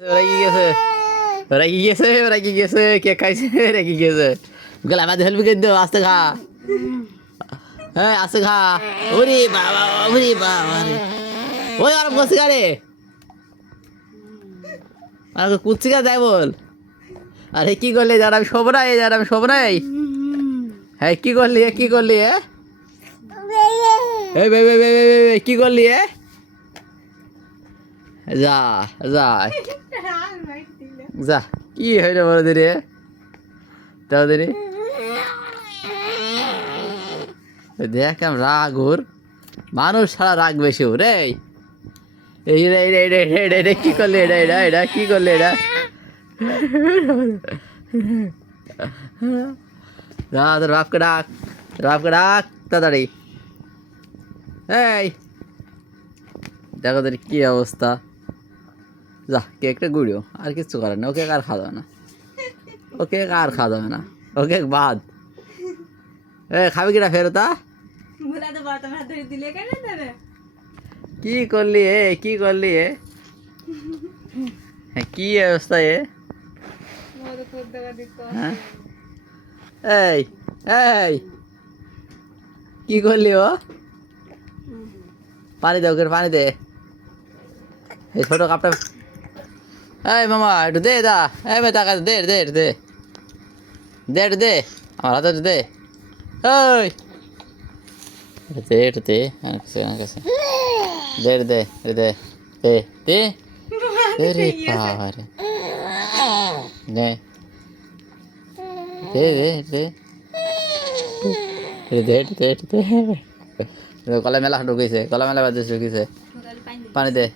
রেগে গেছে রেগে গেছে রেগে গেছে কে খাইছে রেগে গেছে গলা মাঝে হেলবি কিন্তু আস্তে খা হ্যাঁ আস্তে খা ওরে বাবা রে ওই আর বসে গারে আর কুচি গা দেয় বল আরে কি করলি যার আমি শোভ নাই যার আমি শোভ নাই হ্যাঁ কি করলি কি করলি যা যা যা কি হইলো বড় দিরে তাও দিরে দেখ কেমন রাগ ওর মানুষ ছাড়া রাগ বেশি ওর এই কি করলি এটা কি করলি এটা তোর বাপকে ডাক তাড়াতাড়ি এই দেখো তোর কি অবস্থা যা কেকটা গুড়িও আর কিচ্ছু করার না ওকে আর খাওয়া যাবে না ওকে বাদ খাবি কিনা ফেরতা কি করলি হ্যাঁ কি অবস্থা এই কি করলি ও পানি দে ওকে পানি দে এই ছোট কাপটা এই মামা একটু দে এই ভাই টাকা দে আমার হাতে দে ওই একটু দে আমার কাছে দে রে পারে নে দে কলা মেলা ঢুকিছে পানি দে